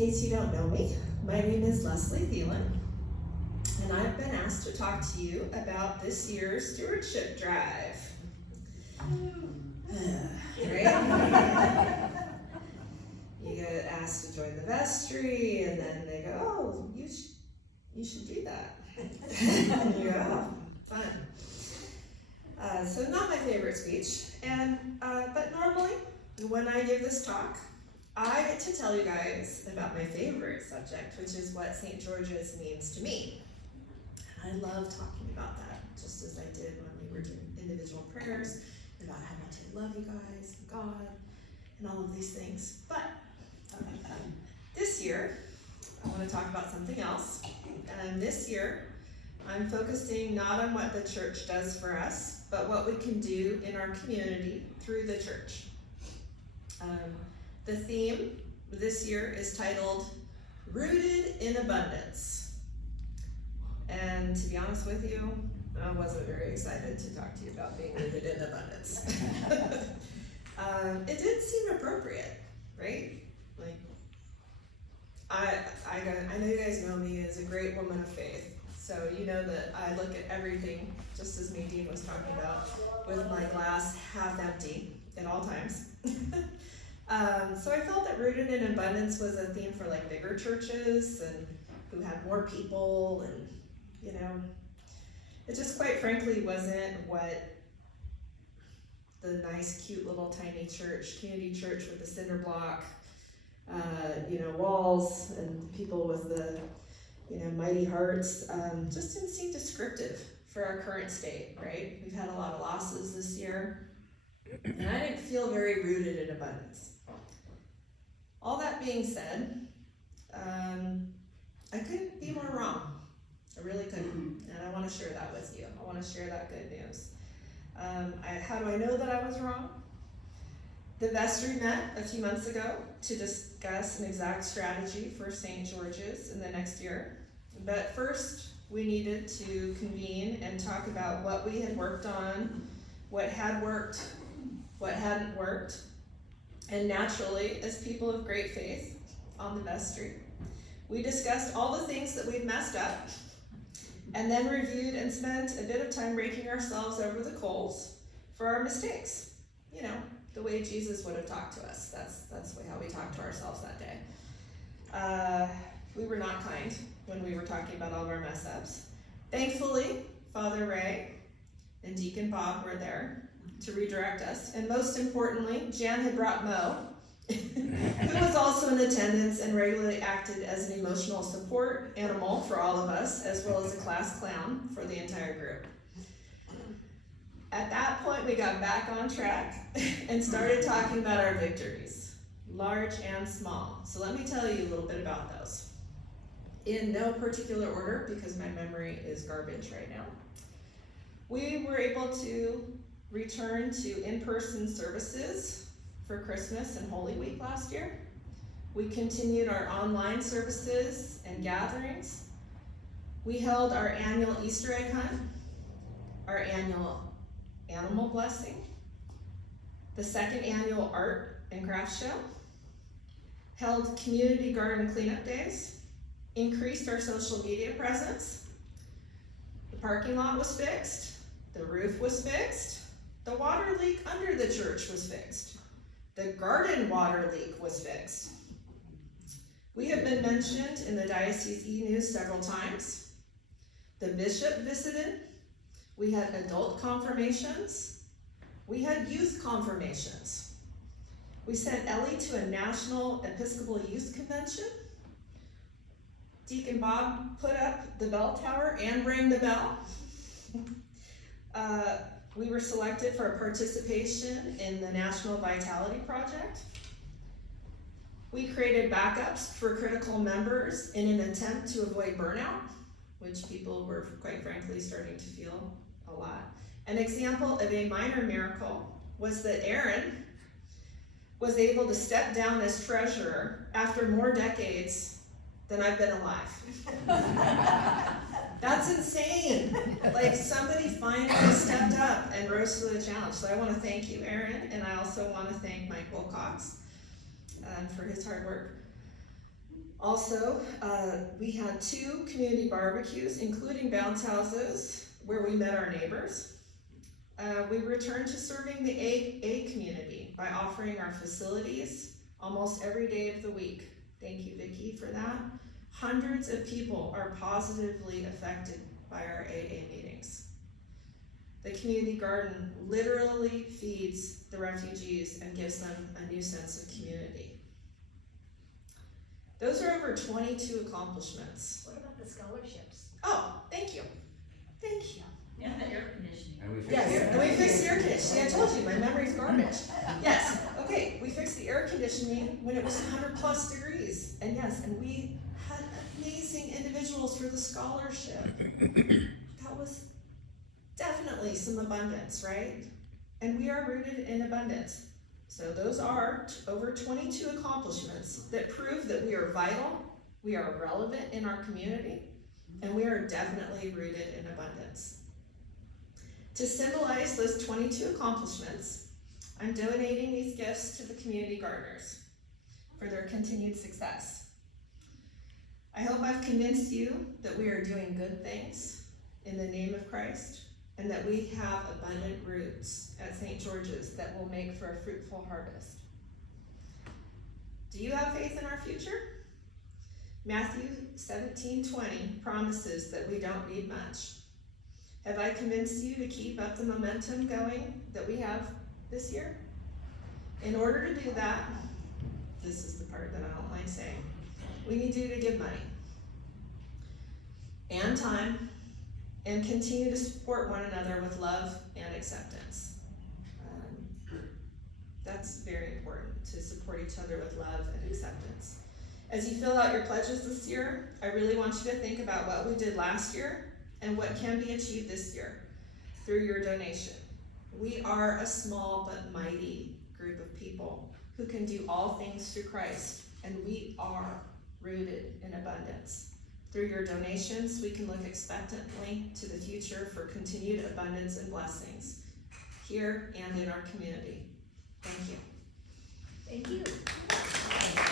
case you don't know me, my name is Leslie Thelen, and I've been asked to talk to you about this year's Stewardship Drive. Right? You get asked to join the vestry, and then they go, oh, you should do that. And you go, oh, fun. So not my favorite speech, but normally when I give this talk, I get to tell you guys about my favorite subject, which is what St. George's means to me. I love talking about that, just as I did when we were doing individual prayers, about how much I love you guys, and God, and all of these things. But this year, I want to talk about something else. And this year, I'm focusing not on what the church does for us, but what we can do in our community through the church. The theme this year is titled, Rooted in Abundance. And to be honest with you, I wasn't very excited to talk to you about being rooted in abundance. It did seem appropriate, right? Like, I know you guys know me as a great woman of faith, so you know that I look at everything, just as Nadine was talking about, with my glass half empty at all times. So I felt that rooted in abundance was a theme for like bigger churches and who had more people, and you know, it just quite frankly wasn't what the nice, cute little tiny church, community church with the cinder block, walls and people with the, mighty hearts, just didn't seem descriptive for our current state, right? We've had a lot of losses this year, and I didn't feel very rooted in abundance. All that being said, I couldn't be more wrong. I really couldn't, and I want to share that with you. I want to share that good news. How do I know that I was wrong? The vestry met a few months ago to discuss an exact strategy for St. George's in the next year. But first, we needed to convene and talk about what we had worked on, what had worked, what hadn't worked. And naturally, as people of great faith on the vestry, we discussed all the things that we'd messed up, and then reviewed and spent a bit of time raking ourselves over the coals for our mistakes. The way Jesus would have talked to us. That's how we talked to ourselves that day. We were not kind when we were talking about all of our mess ups. Thankfully, Father Ray and Deacon Bob were there to redirect us. And most importantly, Jan had brought Mo, who was also in attendance and regularly acted as an emotional support animal for all of us, as well as a class clown for the entire group. At that point, we got back on track and started talking about our victories, large and small. So let me tell you a little bit about those. In no particular order, because my memory is garbage right now. We were able to return to in-person services for Christmas and Holy Week last year. We continued our online services and gatherings. We held our annual Easter egg hunt, our annual animal blessing, the second annual art and craft show, held community garden cleanup days, increased our social media presence, the parking lot was fixed, the roof was fixed, the water leak under the church was fixed, the garden water leak was fixed. We have been mentioned in the Diocese e-news several times. The bishop visited. We had adult confirmations. We had youth confirmations. We sent Ellie to a National Episcopal Youth Convention. Deacon Bob put up the bell tower and rang the bell. We were selected for participation in the National Vitality Project. We created backups for critical members in an attempt to avoid burnout, which people were quite frankly starting to feel a lot. An example of a minor miracle was that Aaron was able to step down as treasurer after more decades than I've been alive. That's insane. Like, somebody finally stepped up and rose to the challenge. So I want to thank you, Aaron, and I also want to thank Mike Wilcox for his hard work. Also, we had 2 community barbecues, including bounce houses, where we met our neighbors. We returned to serving the A community by offering our facilities almost every day of the week. Thank you, Vicki, for that. Hundreds of people are positively affected by our AA meetings. The community garden literally feeds the refugees and gives them a new sense of community. Those are over 22 accomplishments. What about the scholarships? Oh, thank you. Thank you. And the air conditioning. And we fixed Yes, it. and we fixed the air conditioning. See, I told you, my memory's garbage. Yes, okay, we fixed the air conditioning when it was 100+ degrees. And yes, and we had amazing individuals for the scholarship. That was definitely some abundance, right? And we are rooted in abundance. So those are over 22 accomplishments that prove that we are vital, we are relevant in our community, and we are definitely rooted in abundance. To symbolize those 22 accomplishments, I'm donating these gifts to the community gardeners for their continued success. I hope I've convinced you that we are doing good things in the name of Christ, and that we have abundant roots at St. George's that will make for a fruitful harvest. Do you have faith in our future? Matthew 17:20 promises that we don't need much. Have I convinced you to keep up the momentum going that we have this year? In order to do that, this is the part that I don't like saying, we need you to give money and time, and continue to support one another with love and acceptance. That's very important, to support each other with love and acceptance. As you fill out your pledges this year, I really want you to think about what we did last year and what can be achieved this year through your donation. We are a small but mighty group of people who can do all things through Christ, and we are rooted in abundance. Through your donations, we can look expectantly to the future for continued abundance and blessings here and in our community. Thank you. Thank you.